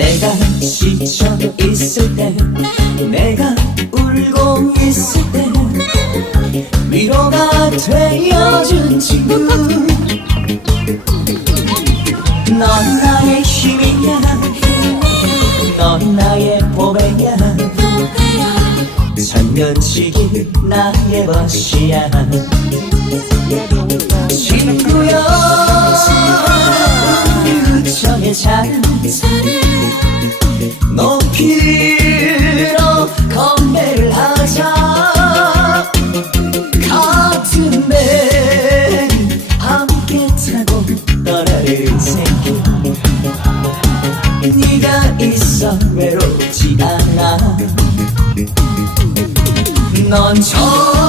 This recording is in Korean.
내가 지쳐 있을 때 내가 울고 있을 때 위로가 되어준 친구. 넌 나의 힘이야. 넌 나의 보배야. 천년치기 나의 벗이야 우정의 잔 높이 들어 건배를 하자. 같은 배 함께 타고 떠나는 생길 네가 있어 외롭지 않아. 넌 좋은